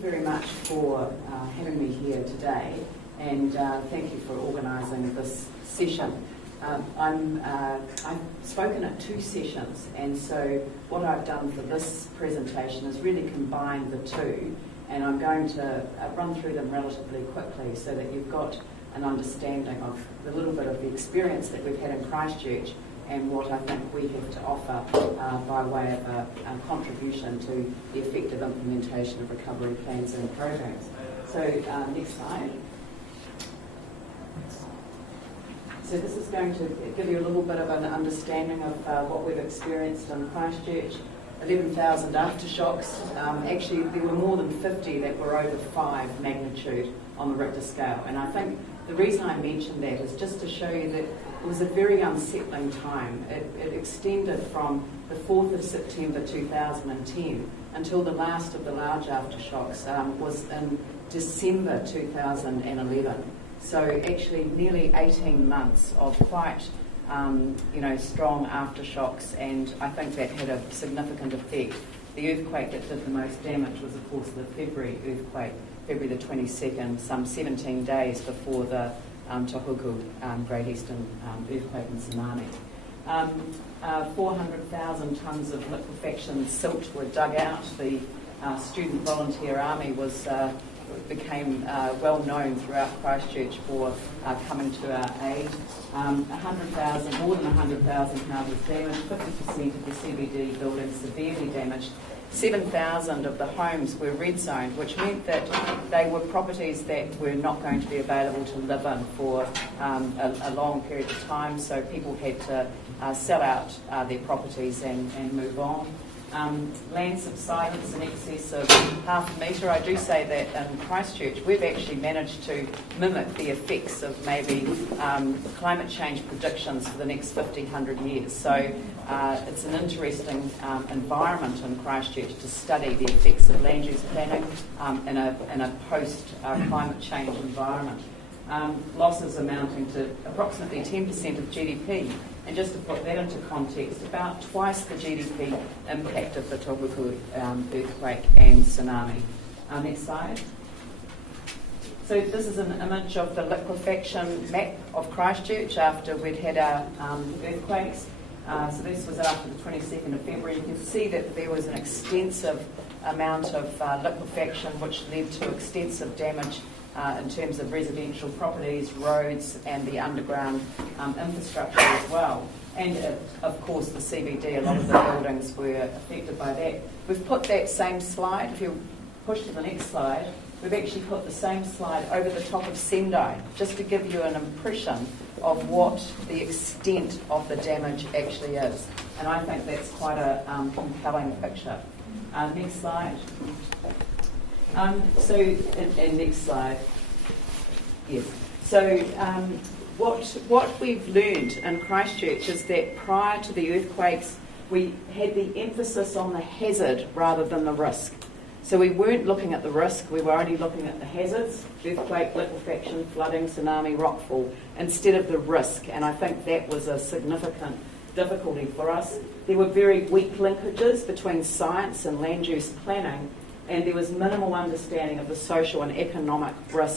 very much for having me here today, and thank you for organising this session. I've spoken at 2 sessions, and so what I've done for this presentation is really combine the 2, and I'm going to run through them relatively quickly so that you've got an understanding of a little bit of the experience that we've had in Christchurch and what I think we have to offer by way of a contribution to the effective implementation of recovery plans and programs. So next slide. So this is going to give you a little bit of an understanding of what we've experienced in Christchurch. 11,000 aftershocks. Actually, there were more than 50 that were over 5 magnitude on the Richter scale. And I think the reason I mention that is just to show you that it was a very unsettling time. It extended from the 4th of September 2010 until the last of the large aftershocks was in December 2011. So actually nearly 18 months of quite strong aftershocks, and I think that had a significant effect. The earthquake that did the most damage was, of course, the February earthquake, February the 22nd, some 17 days before the Tohoku Great Eastern earthquake and tsunami. 400,000 tonnes of liquefaction silt were dug out. The student volunteer army became well known throughout Christchurch for coming to our aid. More than 100,000 houses damaged, 50% of the CBD buildings severely damaged. 7,000 of the homes were red zoned, which meant that they were properties that were not going to be available to live in for a long period of time, so people had to sell out their properties and move on. Land subsidence in excess of half a metre. I do say that in Christchurch we've actually managed to mimic the effects of maybe climate change predictions for the next 100 years. So it's an interesting environment in Christchurch to study the effects of land use planning in a post-climate change environment. Losses amounting to approximately 10% of GDP. And just to put that into context, about twice the GDP impact of the Tohoku earthquake and tsunami. Next slide. So this is an image of the liquefaction map of Christchurch after we'd had our earthquakes. So this was after the 22nd of February. You can see that there was an extensive amount of liquefaction which led to extensive damage in terms of residential properties, roads, and the underground infrastructure as well. And of course the CBD, a lot of the buildings were affected by that. We've put that same slide, if you push to the next slide, we've actually put the same slide over the top of Sendai, just to give you an impression of what the extent of the damage actually is. And I think that's quite a compelling picture. Next slide. Next slide. Yes. So what we've learned in Christchurch is that prior to the earthquakes, we had the emphasis on the hazard rather than the risk. So we weren't looking at the risk, we were only looking at the hazards: earthquake, liquefaction, flooding, tsunami, rockfall, instead of the risk. And I think that was a significant difficulty for us. There were very weak linkages between science and land use planning, and there was minimal understanding of the social and economic risk